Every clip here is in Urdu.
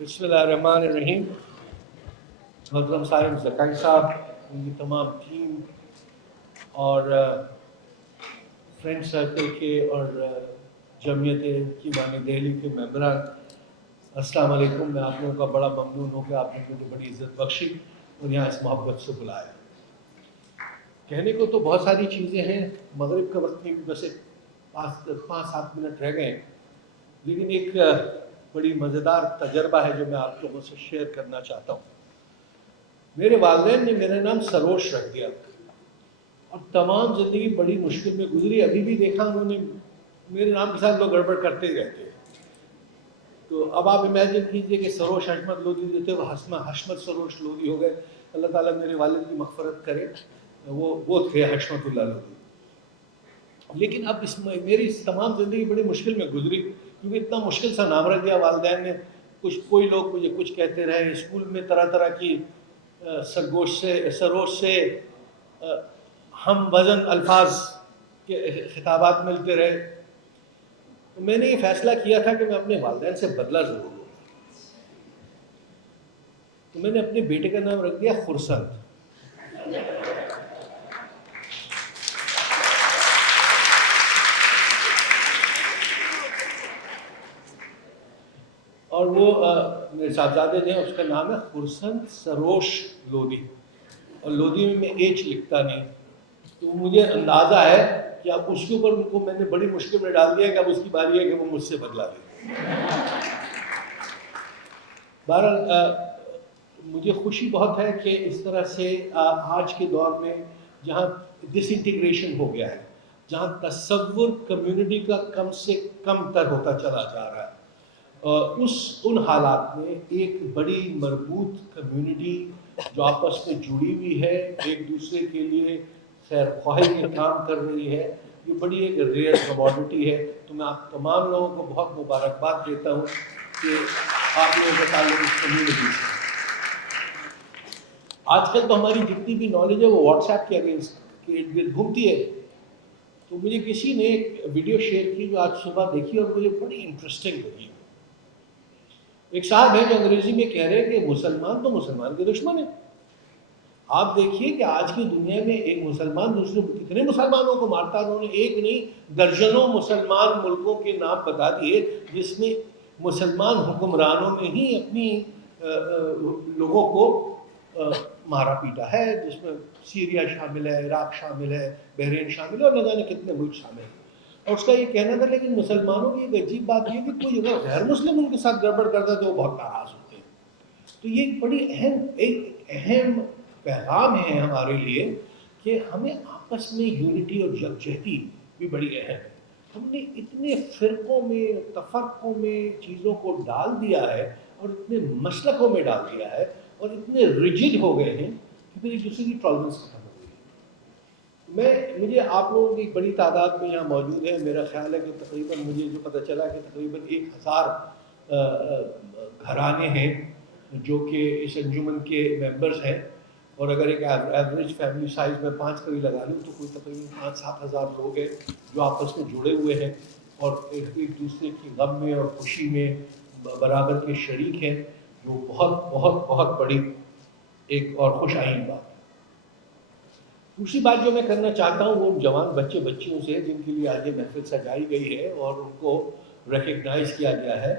بسم اللہ الرحمن الرحیم. محترم صاحب زکائی صاحب، ان کی تمام ٹیم اور فرینڈ سرکل کے اور جمعیت حکیمان دہلی کے ممبران، السلام علیکم. میں آپ لوگوں کا بڑا ممنون ہوں کہ آپ نے مجھے بڑی عزت بخشی اور یہاں اس محبت سے بلایا. کہنے کو تو بہت ساری چیزیں ہیں، مغرب کا وقت میں بھی بس 5-7 منٹ رہ گئے، لیکن ایک بڑی مزیدار تجربہ ہے جو میں آپ لوگوں سے شیئر کرنا چاہتا ہوں. میرے والدین نے میرا نام سروش رکھ دیا اور تمام زندگی بڑی مشکل میں گزری. ابھی بھی دیکھا انہوں نے میرے نام کے ساتھ لوگ گڑبڑ کرتے ہی رہتے ہیں. تو اب آپ امیجن کیجئے کہ سروش حشمت لودھی جو تھے وہ حشمت سروش لودھی ہو گئے. اللہ تعالیٰ میرے والد کی مغفرت کرے، وہ تھے حشمت اللہ لودھی. لیکن اب میری تمام زندگی بڑی مشکل میں گزری، کیونکہ اتنا مشکل سا نام رکھ دیا والدین نے. کوئی لوگ مجھے کچھ کہتے رہے، اسکول میں طرح طرح کی سروش سے ہم وزن الفاظ کے خطابات ملتے رہے. تو میں نے یہ فیصلہ کیا تھا کہ میں اپنے والدین سے بدلہ ضرور لوں. تو میں نے اپنے بیٹے کا نام رکھ دیا خرسند. اور وہ میرے صاحبزادے جو ہیں اس کا نام ہے خرسند سروش لودھی، اور لودھی میں ایچ لکھتا نہیں. تو مجھے اندازہ ہے کہ اب اس کے اوپر ان کو میں نے بڑی مشکل میں ڈال دیا کہ اب اس کی باری ہے کہ وہ مجھ سے بدلا لے. بہرحال مجھے خوشی بہت ہے کہ اس طرح سے آج کے دور میں جہاں ڈس انٹیگریشن ہو گیا ہے، جہاں تصور کمیونٹی کا کم سے کم تر ہوتا چلا جا رہا ہے، ان حالات میں ایک بڑی مربوط کمیونٹی جو آپس میں جڑی ہوئی ہے، ایک دوسرے کے لیے خیر خواہی کے کام کر رہی ہے، یہ بڑی ایک ریئر کموڈٹی ہے. تو میں آپ تمام لوگوں کو بہت مبارکباد دیتا ہوں کہ آپ لوگوں کا تعلق اس کمیونٹی سے. آج کل تو ہماری جتنی بھی نالج ہے وہ واٹس ایپ کے اگینسٹ ارد گرد گھومتی ہے. تو مجھے کسی نے ایک ویڈیو شیئر کی جو آج صبح دیکھی اور مجھے بڑی انٹرسٹنگ لگی. ایک صاحب ہے جو انگریزی میں کہہ رہے ہیں کہ مسلمان تو مسلمان کے دشمن ہیں. آپ دیکھیے کہ آج کی دنیا میں ایک مسلمان دوسرے کتنے مسلمانوں کو مارتا ہے. انہوں نے ایک نہیں درجنوں مسلمان ملکوں کے نام بتا دیے جس میں مسلمان حکمرانوں نے ہی اپنی لوگوں کو مارا پیٹا ہے، جس میں سیریا شامل ہے، عراق شامل ہے، بحرین شامل ہے اور نہ جانے کتنے ملک شامل ہیں. اور اس کا یہ کہنا تھا لیکن مسلمانوں کی ایک عجیب بات یہ کہ کوئی اگر غیر مسلم ان کے ساتھ گڑبڑ کرتا ہے تو وہ بہت ناراض ہوتے ہیں. تو یہ ایک بڑی اہم پیغام ہے ہمارے لیے کہ ہمیں آپس میں یونٹی اور یکجہتی بھی بڑی اہم ہے. ہم نے اتنے فرقوں میں تفرقوں میں چیزوں کو ڈال دیا ہے اور اتنے مسلکوں میں ڈال دیا ہے اور اتنے ریجڈ ہو گئے ہیں کہ پھر ایک دوسرے کی ٹالرنس ختم ہو گئی ہے. مجھے آپ لوگوں کی بڑی تعداد میں یہاں موجود ہے. میرا خیال ہے کہ تقریباً مجھے جو پتہ چلا کہ تقریباً 1000 گھرانے ہیں جو کہ اس انجمن کے ممبرز ہیں، اور اگر ایک ایوریج فیملی سائز میں 5 کری لگا لوں تو کوئی تقریباً 5-7 ہزار لوگ ہیں جو آپس میں جڑے ہوئے ہیں اور ایک دوسرے کی غم میں اور خوشی میں برابر کے شریک ہیں، جو بہت بہت بہت بڑی ایک اور خوش آئین بات. دوسری بات جو میں کرنا چاہتا ہوں وہ جوان بچے بچیوں سے جن کے لیے آج یہ محفل سجائی گئی ہے اور ان کو ریکگنائز کیا گیا ہے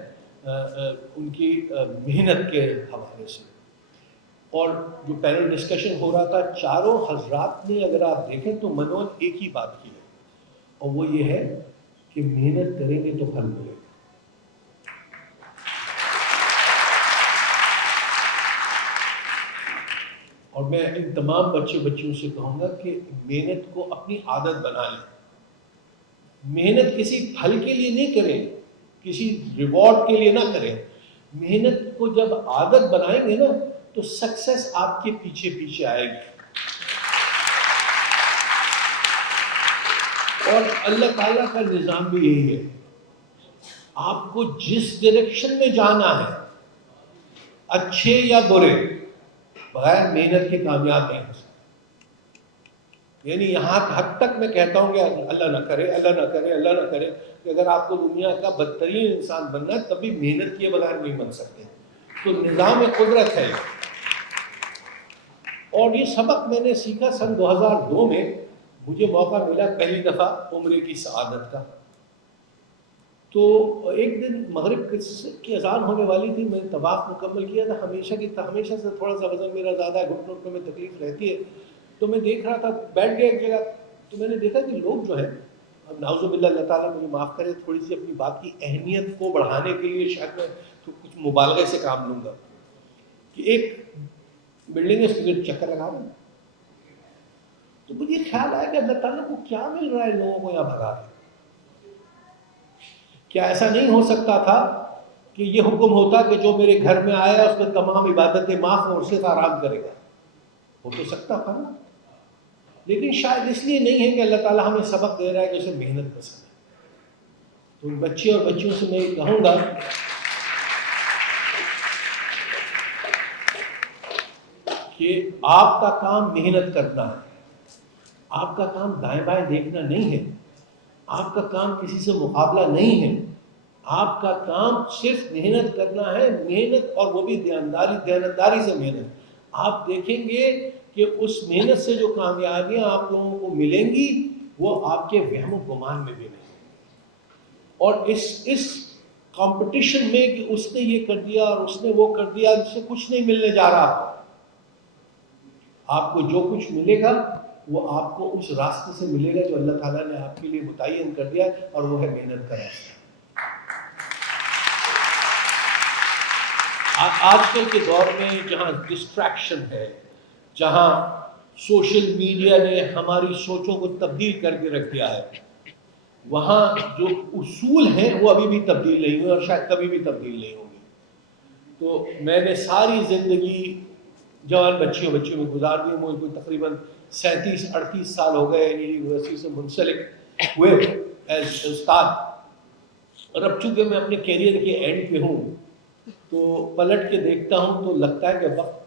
ان کی محنت کے حوالے سے. اور جو پینل ڈسکشن ہو رہا تھا چاروں حضرات نے اگر آپ دیکھیں تو منوج ایک ہی بات کی ہے، اور وہ یہ ہے کہ محنت کریں گے تو پھل ملے گا. اور میں ان تمام بچے بچیوں سے کہوں گا کہ محنت کو اپنی عادت بنا لیں. محنت کسی پھل کے لیے نہیں کریں، کسی ریوارڈ کے لیے نہ کریں. محنت کو جب عادت بنائیں گے نا تو سکسیس آپ کے پیچھے پیچھے آئے گی. اور اللہ تعالیٰ کا نظام بھی یہی ہے، آپ کو جس ڈائریکشن میں جانا ہے اچھے یا برے بغیر محنت کے کامیاب نہیں ہو سکتے. یعنی یہاں حد تک میں کہتا ہوں کہ اللہ نہ کرے اللہ نہ کرے اللہ نہ کرے کہ اگر آپ کو دنیا کا بدترین انسان بننا ہے تب بھی محنت کیے بغیر نہیں بن سکتے. تو نظام قدرت ہے. اور یہ سبق میں نے سیکھا سن 2002 میں. مجھے موقع ملا پہلی دفعہ عمرے کی سعادت کا. تو ایک دن مغرب کی اذان ہونے والی تھی. میں نے طواف مکمل کیا تھا. ہمیشہ سے تھوڑا سا وزن میرا زیادہ ہے, گھٹنوں میں تکلیف رہتی ہے. تو میں دیکھ رہا تھا, بیٹھ گیا ایک جگہ. تو میں نے دیکھا کہ لوگ جو ہے, اب نعوذ باللہ اللہ تعالیٰ مجھے معاف کرے, تھوڑی سی اپنی بات کی اہمیت کو بڑھانے کے لیے شاید میں تو کچھ مبالغے سے کام لوں گا, کہ ایک بلڈنگ اس کے چکر لگا رہا. تو مجھے خیال آیا کہ اللہ تعالیٰ کو کیا مل رہا ہے لوگوں کو یہاں بھگا رہے. کیا ایسا نہیں ہو سکتا تھا کہ یہ حکم ہوتا کہ جو میرے گھر میں آیا اس میں تمام عبادتیں معاف اور صرف آرام کرے گا؟ ہو تو سکتا تھا نا. لیکن شاید اس لیے نہیں ہے کہ اللہ تعالیٰ ہمیں سبق دے رہا ہے کہ اسے محنت پسند ہے. تو بچے اور بچیوں سے میں کہوں گا کہ آپ کا کام محنت کرنا ہے. آپ کا کام دائیں بائیں دیکھنا نہیں ہے. آپ کا کام کسی سے مقابلہ نہیں ہے. آپ کا کام صرف محنت کرنا ہے. محنت, اور وہ بھی دیانتداری سے محنت. آپ دیکھیں گے کہ اس محنت سے جو کامیابیاں آپ لوگوں کو ملیں گی وہ آپ کے وہم و گمان میں بھی نہیں. اور اس کمپٹیشن میں کہ اس نے یہ کر دیا اور اس نے وہ کر دیا, اس سے کچھ نہیں ملنے جا رہا. آپ کو جو کچھ ملے گا وہ آپ کو اس راستے سے ملے گا جو اللہ تعالیٰ نے آپ کے لیے متعین کر دیا, اور وہ ہے محنت کا راستہ. آج کل کے دور میں جہاں ڈسٹریکشن ہے, جہاں سوشل میڈیا نے ہماری سوچوں کو تبدیل کر کے رکھ دیا ہے, وہاں جو اصول ہیں وہ ابھی بھی تبدیل نہیں ہوئے اور شاید کبھی بھی تبدیل نہیں ہوں گے. تو میں نے ساری زندگی جوان بچیوں میں گزار دی. مجھے تقریباً 37-38 سال ہو گئے یونیورسٹی سے منسلک ہوئے ایز استاد. اور اب چونکہ میں اپنے کیریئر کے اینڈ پہ ہوں تو پلٹ کے دیکھتا ہوں تو لگتا ہے کہ وقت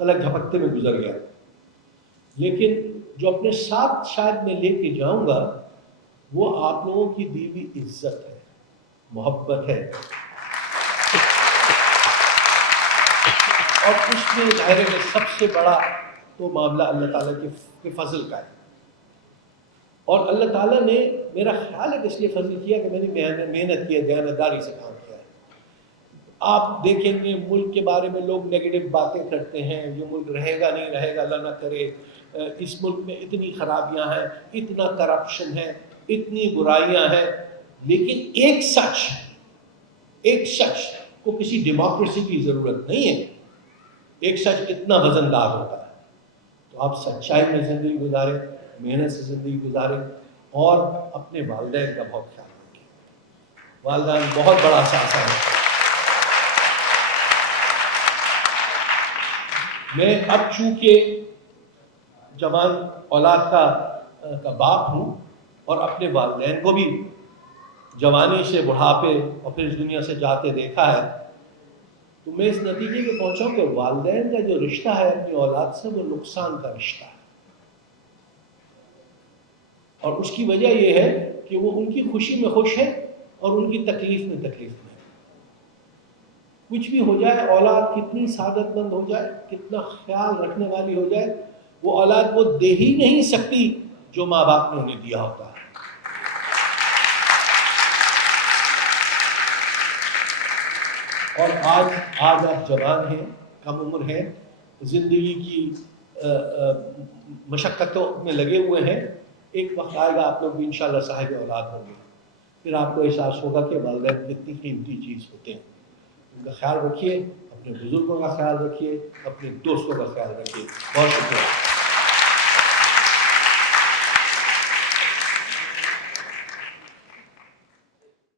پلک جھپکتے میں گزر گیا. لیکن جو اپنے ساتھ شاید میں لے کے جاؤں گا وہ آپ لوگوں کی دی ہوئی عزت ہے, محبت ہے. اور اس میں ظاہر ہے سب سے بڑا تو معاملہ اللہ تعالیٰ کے فضل کا ہے. اور اللہ تعالیٰ نے, میرا خیال ہے کہ اس لیے فضل کیا کہ میں نے محنت کی ہے, دیانتداری سے کام کیا ہے. آپ دیکھیں گے ملک کے بارے میں لوگ نیگیٹو باتیں کرتے ہیں, یہ ملک رہے گا نہیں رہے گا, اللہ نہ کرے, اس ملک میں اتنی خرابیاں ہیں, اتنا کرپشن ہے, اتنی برائیاں ہیں. لیکن ایک سچ کو کسی ڈیموکریسی کی ضرورت نہیں ہے. ایک سچ اتنا وزن دار ہوتا ہے. تو آپ سچائی میں زندگی گزاریں, محنت سے زندگی گزاریں, اور اپنے والدین کا بہت خیال رکھیں. والدین بہت بڑا اثاثہ ہے. میں اب چونکہ جوان اولاد کا باپ ہوں اور اپنے والدین کو بھی جوانی سے بڑھاپے اور پھر اس دنیا سے جاتے دیکھا ہے, تو میں اس نتیجے پہ پہنچا ہوں کہ والدین کا جو رشتہ ہے اپنی اولاد سے وہ نقصان کا رشتہ ہے. اور اس کی وجہ یہ ہے کہ وہ ان کی خوشی میں خوش ہے اور ان کی تکلیف میں تکلیف میں. کچھ بھی ہو جائے, اولاد کتنی سعادت مند ہو جائے, کتنا خیال رکھنے والی ہو جائے, وہ اولاد وہ دے ہی نہیں سکتی جو ماں باپ نے انہیں دیا ہوتا ہے. اور آج آپ جوان ہیں, کم عمر ہیں, زندگی کی مشقتوں میں لگے ہوئے ہیں. ایک وقت آئے گا آپ لوگ بھی انشاءاللہ صاحب اولاد ہوں گے, پھر آپ کو احساس ہوگا کہ والدین کتنی قیمتی چیز ہوتے ہیں. ان کا خیال رکھیے, اپنے بزرگوں کا خیال رکھیے, اپنے دوستوں کا خیال رکھیے. بہت شکریہ.